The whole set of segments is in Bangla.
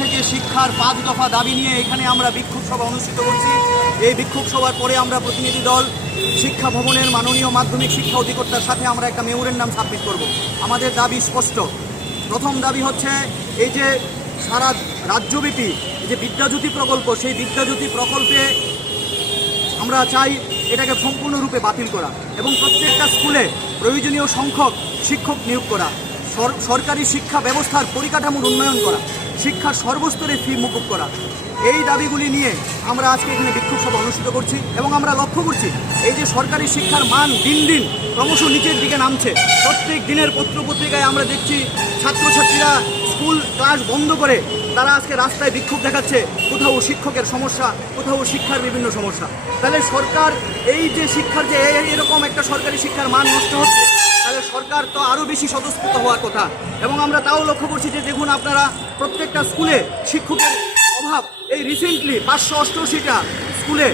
থেকে শিক্ষার পাঁচ দফা দাবি নিয়ে এখানে আমরা বিক্ষোভ সভা অনুষ্ঠিত করছি। এই বিক্ষোভ সভার পরে আমরা প্রতিনিধি দল শিক্ষা ভবনের মাননীয় মাধ্যমিক শিক্ষা অধিকর্তার সাথে আমরা একটা মেয়রের নাম সাবমিট করব। আমাদের দাবি স্পষ্ট। প্রথম দাবি হচ্ছে এই যে সারা রাজ্যব্যাপী যে বিদ্যাজ্যোতি প্রকল্প সেই বিদ্যাজ্যোতি প্রকল্পে আমরা চাই এটাকে সম্পূর্ণরূপে বাতিল করা এবং প্রত্যেকটা স্কুলে প্রয়োজনীয় সংখ্যক শিক্ষক নিয়োগ করা সরকারি শিক্ষা ব্যবস্থার পরিকাঠামোর উন্নয়ন করা, শিক্ষার সর্বস্তরে ফি মুকুব করা। এই দাবিগুলি নিয়ে আমরা আজকে এখানে বিক্ষোভ সভা অনুষ্ঠিত করছি এবং আমরা লক্ষ্য করছি এই যে সরকারি শিক্ষার মান দিন দিন ক্রমশ নিচের দিকে নামছে। প্রত্যেক দিনের পত্রপত্রিকায় আমরা দেখছি ছাত্রছাত্রীরা স্কুল ক্লাস বন্ধ করে তারা আজকে রাস্তায় বিক্ষোভ দেখাচ্ছে। কোথাও শিক্ষকের সমস্যা, কোথাও শিক্ষার বিভিন্ন সমস্যা। তাহলে সরকার এই যে শিক্ষার যে এরকম একটা সরকারি শিক্ষার মান নষ্ট হচ্ছে, তাহলে সরকার তো আরও বেশি স্বতঃস্ফূর্ত হওয়ার কথা। এবং আমরা তাও লক্ষ্য করছি যে দেখুন আপনারা প্রত্যেকটা স্কুলে শিক্ষকের অভাব। এই রিসেন্টলি পাঁচশো অষ্টআশিটা স্কুলে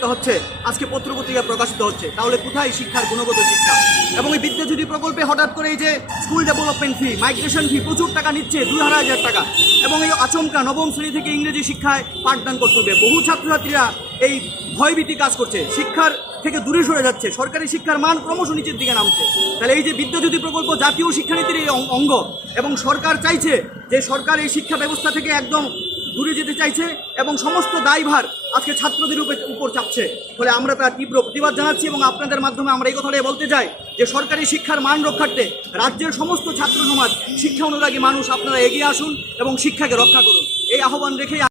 দ্বারা পরিচালিত হচ্ছে, আজকে পত্রপত্রিকা প্রকাশিত হচ্ছে। তাহলে কোথায় শিক্ষার গুণগত শিক্ষা? এবং এই বিদ্যাজ্যোতি প্রকল্পে হঠাৎ করে এই যে school development fee, migration fee প্রচুর টাকা নিচ্ছে, দুই হাজার টাকা। এবং এই আচমকা নবম শ্রেণি থেকে ইংরেজি শিক্ষায় পাঠদান করতে হবে। বহু ছাত্রছাত্রীরা এই ভয়ভীতি কাজ করছে। শিক্ষার থেকে দূরে সরে যাচ্ছে। সরকারি শিক্ষার মান ক্রমশ নিচের দিকে নামছে। তাহলে এই যে বিদ্যাজ্যোতি প্রকল্প জাতীয় শিক্ষানীতির এই অঙ্গ, এবং সরকার চাইছে যে সরকার এই শিক্ষা ব্যবস্থা থেকে একদম দূরে যেতে চাইছে এবং সমস্ত দায়ভার আজকে ছাত্রদের উপর চাপছে। ফলে আমরা তার তীব্র প্রতিবাদ জানাচ্ছি এবং আপনাদের মাধ্যমে আমরা এই কথাটাই বলতে চাই যে সরকারি শিক্ষার মান রক্ষার্থে রাজ্যের সমস্ত ছাত্র সমাজ শিক্ষা অনুরাগী মানুষ আপনারা এগিয়ে আসুন এবং শিক্ষাকে রক্ষা করুন। এই আহ্বান রেখেই